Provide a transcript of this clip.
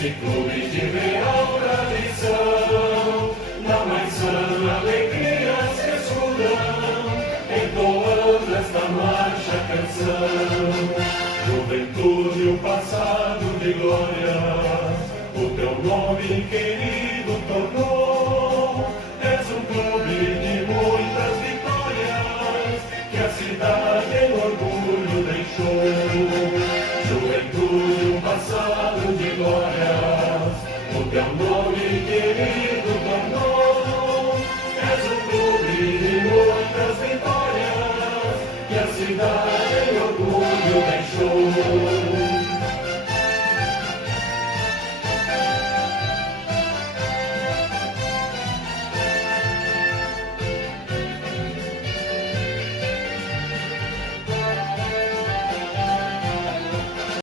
de clube de real tradição, na mais sã alegria se escudam, entoando esta marcha canção. Juventude, o passado de glória, o teu nome querido tornou. És um clube de muitas vitórias, que a cidade em orgulho deixou. Juventude, um passado de glórias, o teu nome querido tornou. És um clube de muitas vitórias, que a cidade em orgulho deixou.